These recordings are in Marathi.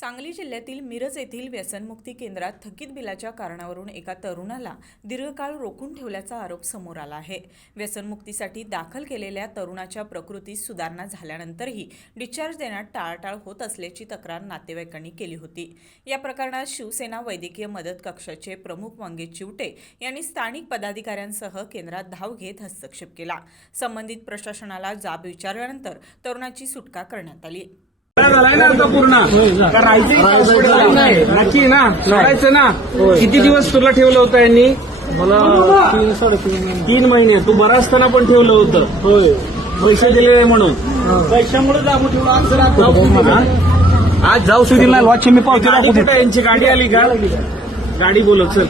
सांगली जिल्ह्यातील मिरज येथील व्यसनमुक्ती केंद्रात थकीत बिलाच्या कारणावरून एका तरुणाला दीर्घकाळ रोखून ठेवल्याचा आरोप समोर आला आहे। व्यसनमुक्तीसाठी दाखल केलेल्या तरुणाच्या प्रकृतीत सुधारणा झाल्यानंतरही डिस्चार्ज देण्यात टाळाटाळ होत असल्याची तक्रार नातेवाईकांनी केली होती। या प्रकरणात शिवसेना वैद्यकीय मदत कक्षाचे प्रमुख मंगेश चिवटे यांनी स्थानिक पदाधिकाऱ्यांसह केंद्रात धाव घेत हस्तक्षेप केला। संबंधित प्रशासनाला जाब विचारल्यानंतर तरुणाची सुटका करण्यात आली। झालाय ना आता पूर्ण नक्की ना सोडायचं ना। किती दिवस तुला ठेवलं होतं यांनी? मला 3-3.5 महिने। तू बरा असताना पण ठेवलं होतं? होय, पैसे दिले म्हणून पैशामुळे दाबू ठेवला। आज जाऊ सुधील ना लॉजची मी पावती दाखवू कुठे यांची गाडी आली का? गाडी बोलव चल।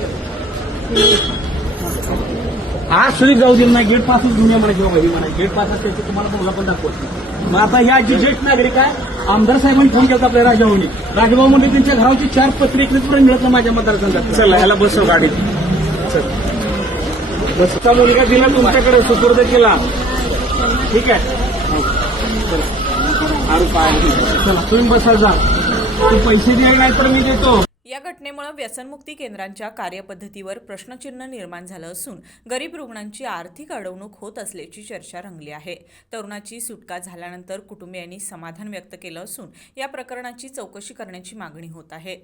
आज सुधी जाऊ दिल ना। गेट पासच घेऊन या म्हणा किंवा भाई म्हणा गेट पास त्याचे तुम्हाला बोला पण दाखवतो। मग आता ह्या जे ज्येष्ठ नागरिक आहे आमदार साहेबांनी फोन केला आपल्या राजाभाऊनी। राजाभाऊ म्हणजे त्यांच्या घराची 4 पत्रे इकडेच मिळत ना माझ्या मतदारसंघात। चल ह्याला बसव गाडीत। चल बसचा मुलगा दिला तुमच्याकडे सुपूर्द केला, ठीक आहे? चला तुम्ही बसा जा। तू पैसे द्यायला नाही तर मी देतो। या घटनेमुळे व्यसनमुक्ती केंद्रांच्या कार्यपद्धतीवर प्रश्नचिन्ह निर्माण झालं असून गरीब रुग्णांची आर्थिक अडवणूक होत असल्याची चर्चा रंगली आहे। तरुणाची सुटका झाल्यानंतर कुटुंबियांनी समाधान व्यक्त केलं असून या प्रकरणाची चौकशी करण्याची मागणी होत आहे।